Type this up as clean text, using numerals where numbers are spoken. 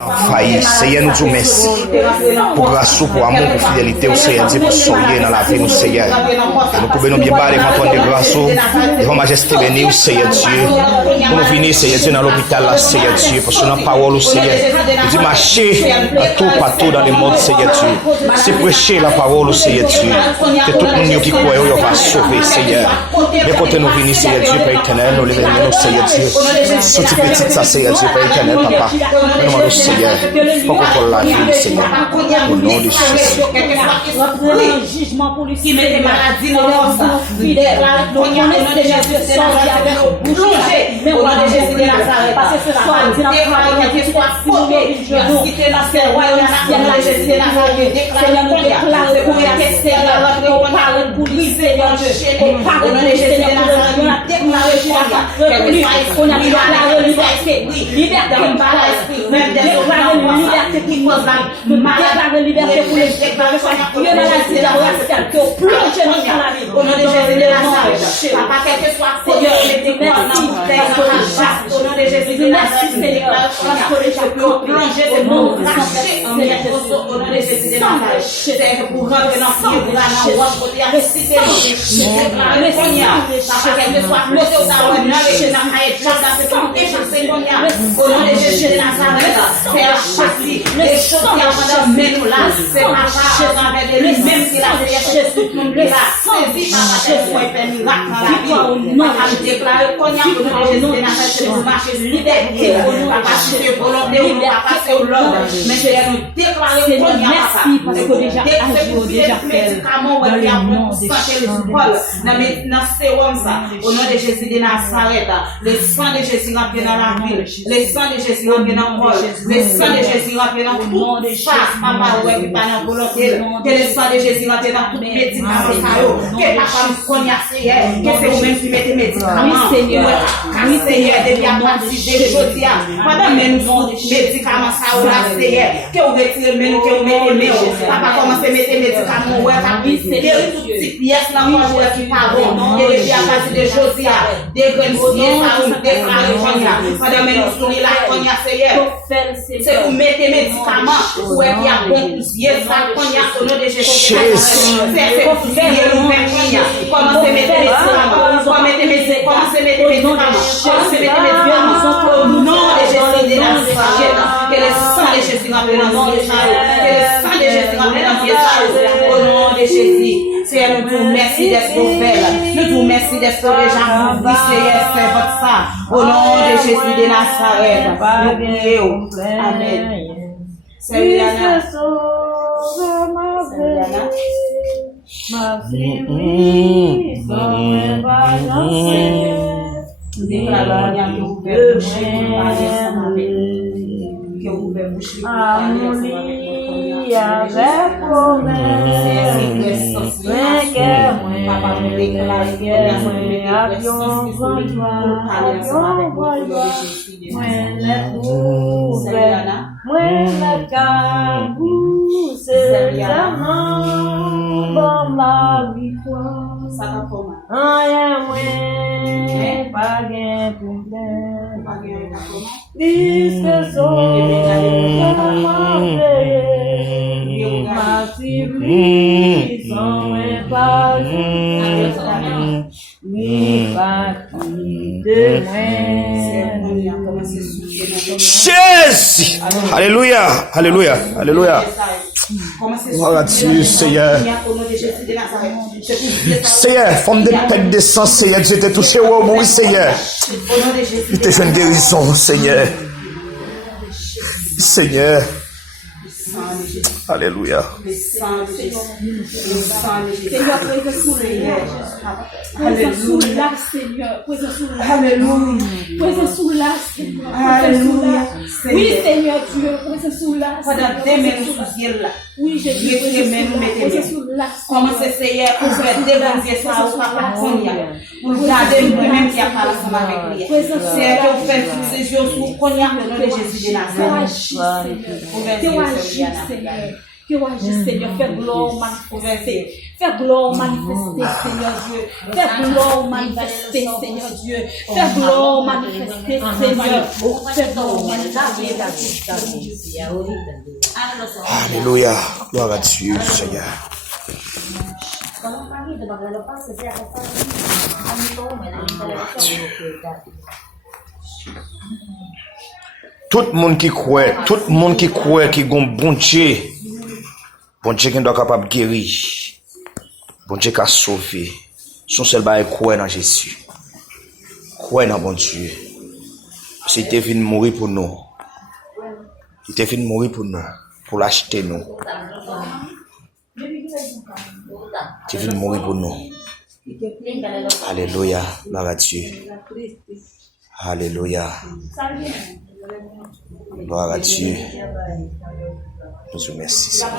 Failli, Seigneur, nous te remercions pour grâce, pour amour, pour fidélité, au Seigneur, Dieu, pour soigner dans la vie, nous, Seigneur. Et nous pouvons bien bas devant ton de grâce, devant majesté bénie, au Seigneur Dieu. Pour nous venir, Seigneur Dieu, dans l'hôpital, là, Seigneur Dieu, parce que dans la parole, au Seigneur, nous dit marcher partout dans le monde, Seigneur Dieu. C'est prêcher la parole, au Seigneur Dieu. Que tout le monde qui croit, il va sauver, Seigneur. Mais quand nous venons, Seigneur Dieu, Père éternel, nous levons nous, Seigneur Dieu. Sorti petit, ça, Seigneur Dieu, Père éternel, Papa. Nous demandons, Seigneur, pour qu'on la vie, Seigneur. Au nom de Jésus. Un jugement policier. Qui met des maladies dans l'ordre. Fidèle. Au nom de Jésus, c'est mais au nom de Jésus de Nazareth. Parce que ce soir, il dit dans la qu'il soit filmé. Je vous quitte dans ce royaume de Jésus de Nazareth. Seigneur, nous déclarons pour la Seigneur, on parle pour lui, Seigneur Dieu. On parle pour lui, Seigneur, on a déclaré pour lui. On a déclaré liberté. Liberté par l'esprit. Même déclaré liberté qui cause la déclaré liberté pour les déclarer sur la maladie raciale que plonge dans la vie. Au nom de Jésus de Nazareth. Papa, quel que soit Seigneur, merci. Au nom de Jésus de Nazareth, Seigneur, parce que les gens peuvent plonger ce monde, racher en au nom de Jésus de Nazareth. C'est pour rentrer dans le pour aller en haut, pour réciter le Seigneur. Papa, quel que soit le Seigneur, dans au nom de Jésus de Nazareth, c'est la chassis, les choses qui ont amené nous là, c'est papa, même si la prière, tout le monde là, saisi par la tête, pour faire miracle dans la vie. Papa, je déclare qu'on y a au nom de Jésus de Nazareth, c'est pour marcher liberté. Papa, c'est volonté, papa, c'est l'ordre. Mais je vais nous déclarer qu'on y a, papa. Parce que déjà, déjà fait dans le nom de Jésus. Dans ce sérum, ça, au nom de Jésus de Nazareth, le sang de Jésus rempli dans la ville, le sang de Jésus rempli dans le col, le sang de Jésus rempli dans tout face, papa, ouais, qui pas dans volonté, que le sang de Jésus rempli dans tout médicament, que papa nous connaisse, que c'est vous-même qui mettez médicaments. Oui, Seigneur, depuis à partir de aujourd'hui, pendant même nous médicaments, ça ou là, Seigneur, que vous retirez même, que vous mettez, papa, commencez à mettre médicaments, ouais, papa, guérir toute petite pièce dans le corps qui parle, que depuis à partir de aujourd'hui, des graines ça vous déclarez pendant même nous souris la cognac, Seigneur, c'est vous mettez médicaments, ouais, qui a bon poussier, ça cognac au nom de Jésus, c'est pour faire le même cognac, commencez à mettre médicaments, commencez à mettre médicaments, au nom de Jésus de Nazareth, que le sang de Jésus remplit dans nos yeux, que le sang de Jésus remplit dans nos yeux, au nom de Jésus. Seigneur, nous vous remercions d'être nouvelles. Nous vous remercions d'être déjà mouvés, Seigneur, c'est votre sang. Au nom de Jésus de Nazareth, nous prions. Amen. Seigneur, ma vie, nous déclarons que vous pouvez boucher pour parler ensemble avec nous. Que vous pouvez boucher pour parler ensemble avec nous. Avec promesse, papa nous déclare avion Jésus! Alléluia! Alléluia! Alléluia! Gloire à Dieu, Seigneur. Seigneur, forme de pète de sang, Seigneur, je t'ai touché au bout, Seigneur. Je t'ai fait une guérison, Seigneur. Seigneur. Alléluia. Seigneur, présence sous là, Seigneur. Présence sous là. Alléluia. Présence sous là, Seigneur. Alléluia. Oui, Seigneur Dieu, présence sous là. Pendant des mêmes sous là. Oui, je dis, présence sous là. Commencez, Seigneur, pour faire débander ça au papa Konya. Pour garder nous-mêmes qui a parlé ensemble avec lui. Seigneur, que vous faites tous ces jours sous Konya, au nom de Jésus de Nazareth. Seigneur. Que o agir, Seigneur, fais gloire manifester. Fais gloire manifester, Seigneur Dieu. Fais gloire manifester, Seigneur Dieu. Fais gloire manifester, Seigneur. Fais gloire manifester. Alléluia. Gloire à Dieu, Seigneur. Tout le monde qui croit qui gon bon Dieu qui doit capable de guérir, bon Dieu qui a sauvé, son seul bail croire dans Jésus, croire dans bon Dieu. C'est il est venu mourir pour nous, il est venu mourir pour nous, pour l'acheter nous, il est venu mourir pour nous. Alléluia, gloire à Dieu. Alléluia. Gloire à Dieu. Nous vous remercions, Seigneur.